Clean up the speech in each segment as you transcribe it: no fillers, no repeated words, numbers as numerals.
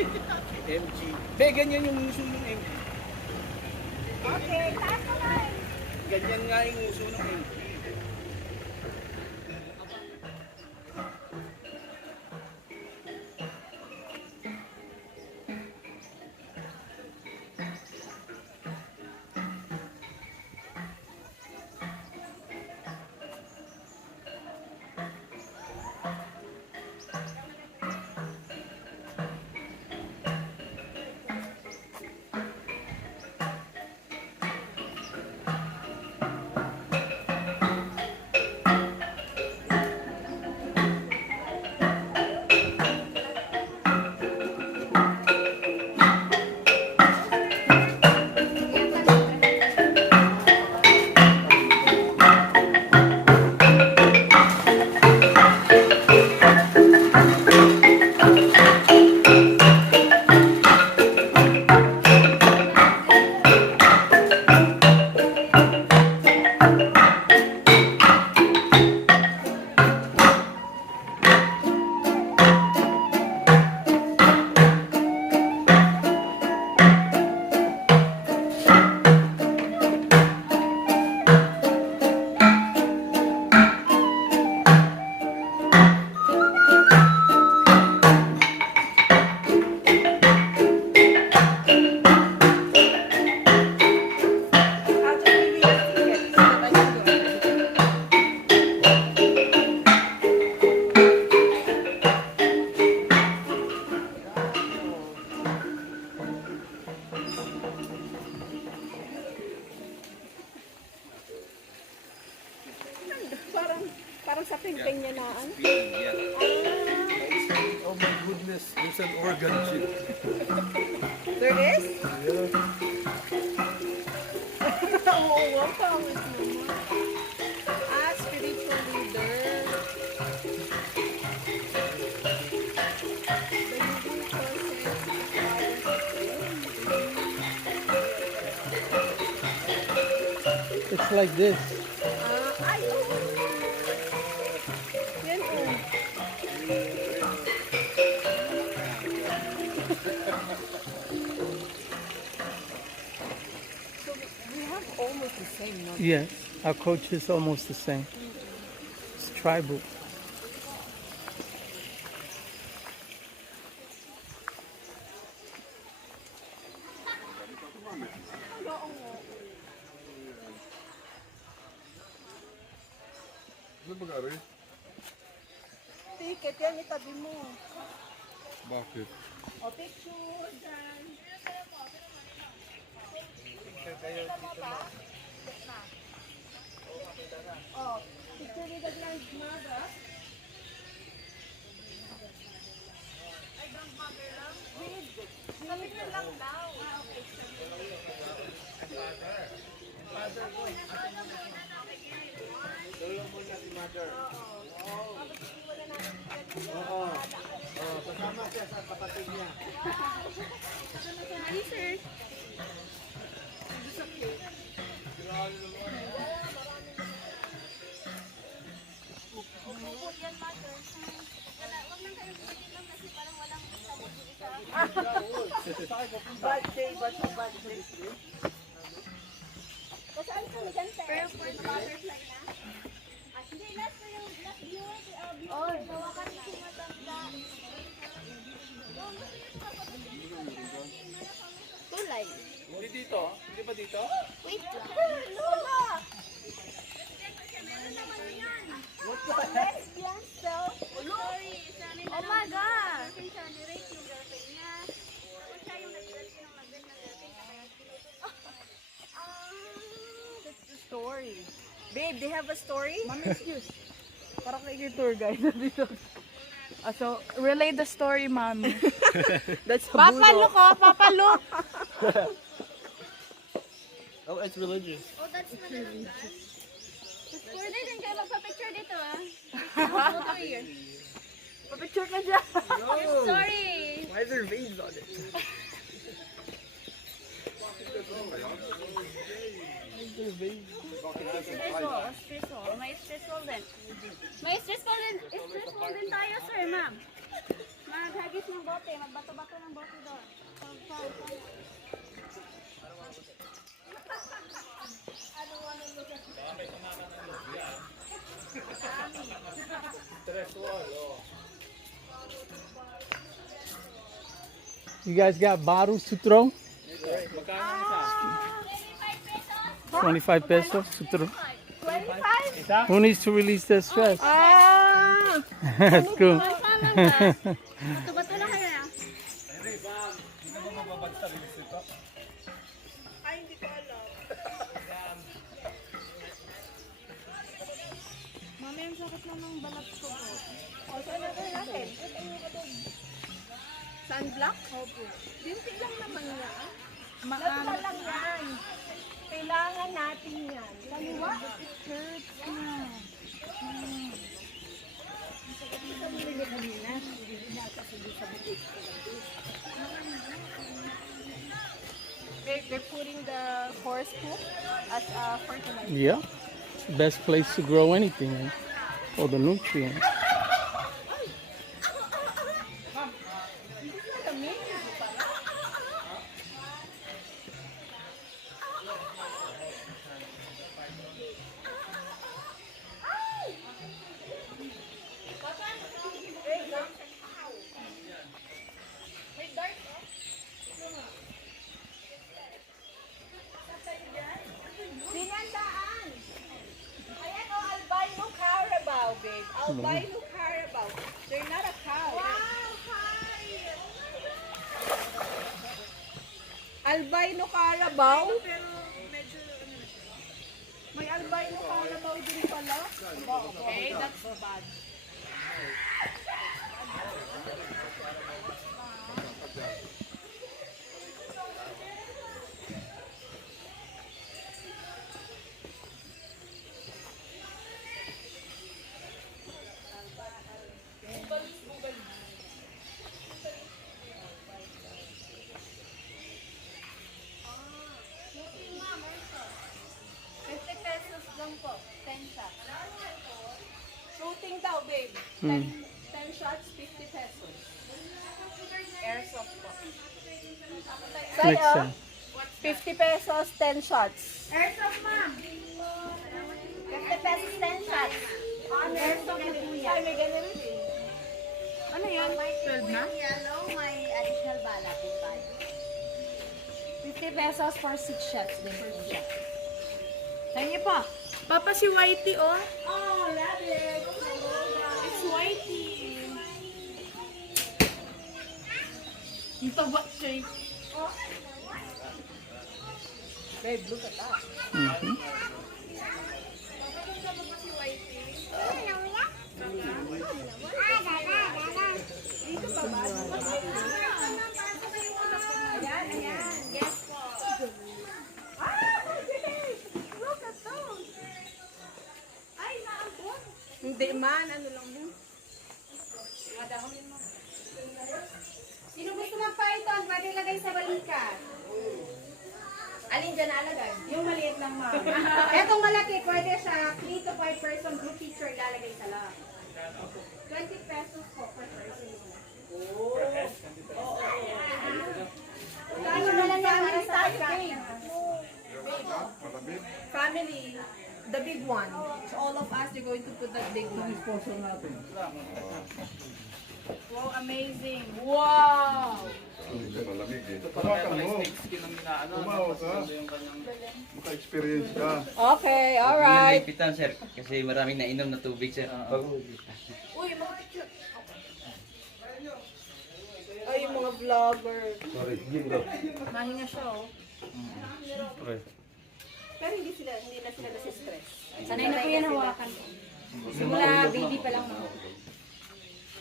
MG. Be, ganyan yung uso ng MG. Okay, taas ko na. Ganyan nga yung uso ng MG. Parang sa pimping niya na ano. Oh my goodness, there's an organ chip. There is? Yeah. Oo, wow, pangit naman. Ah, spiritual leader. It's like this. Ay, oo. Yan, oh. So, we have almost the same, no? Yes, our culture is almost the same. It's tribal. Ano ba gari? Ticket, yan, itabi mo. Bakit? O, picture, dyan. Oh, picture with the grandmother. Ay, grandmother lang? Picture lang daw. Father boy. Dalawa muna si mother. Oo. Kasama siya sa kapatid niya. Hi, sir. Bad day, bad day. Kasaan ka ni Gante? Pero for the butterfly na? Hindi, last na yung last view. Oh, nawakan si matanda. Tulay. Hindi dito? Hindi pa dito? Wait. Lola! What the heck? Lesbian self. Oh my God! That's the story. Babe, they have a story? Ma'am, excuse. Parang kayo yung tour guide dito. So, relay the story, ma'am. That's a Papa, look, oh, Papa, look. Oh, it's religious. Oh, that's not religious. Pwede din kayo magpa-picture dito, ah. Photo here. Papicture ka dyan. Sorry. Why is there veins on it? Stressful. May stressful din. May stressful din tayo, sir, ma'am. Maghagis ng bote. Magbato-bato ng bote doon. You guys got bottles to throw? 25 pesos to throw. 25? Who needs to release their stress? Ah! That's cool. Bato-bato lang kaya. Mami, ang sakit na ng balat ko po. O, saan na natin? Sunblock? Opo. Binti lang naman yan. Maam. Nagpa lang yan. Kailangan natin yan. Kaliwa? They're putting the horse poop as a fertilizer. Yeah. It's the best place to grow anything, eh? All the nutrients. Sinandaan. Ayan o, albino carabao, babe. Albino carabao. They're not a cow. Wow, hi! Albino carabao? May albino carabao din pala. Okay, that's bad. Shooting daw, babe. 10 shots, 50 pesos. Airsoft po. Makes Sa'yo, sense. 50 pesos, 10 shots. Airsoft, ma'am. 50 pesos, 10 shots. Airsoft na po yan. Ay, may ganun. Ano yan? 12 na? Yellow, may additional bala po tayo. 50 pesos for 6 shots. Saan niyo po? Papa, si Whitey, oh. Oh, love it. It's Whitey. Yung taba siya. Babe, look at that. Mhm. Ayan, ayan. Yes po. Look at those. Ay, naabot. Hindi man, ano lang yun. Sino gusto magpaiton? Pwede lagay sa balikat. Alin dyan nalagay? Yung maliit lang, ma'am. Etong malaki, pwede siya 3 to 5 person group picture ilalagay sa lab. 20 pesos po per person. Tayo na lang yan para sa akin. Family, the big one. So all of us, you're going to put that big one. Wow, amazing. Wow! Maka-experience ka. Okay, alright. Nalipitan, sir. Kasi maraming nainom na tubig, sir. Uy, mga picture. Ay, yung mga vlogger. Mahinga siya, oh. Pero hindi na sila nasi-stress. Sanay na po yan hawakan. Simula baby pa lang.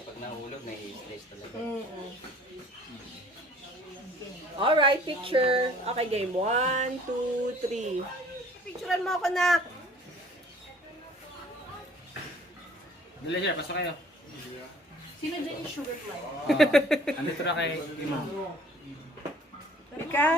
Pag nahulog, nai-stress talaga. Alright, picture. Okay, game. 1, 2, 3. Picturean mo ako, nak. Dali, sir. Pasok kayo. Sino dyan yung sugar fly? Andito na kay Imo. Ika.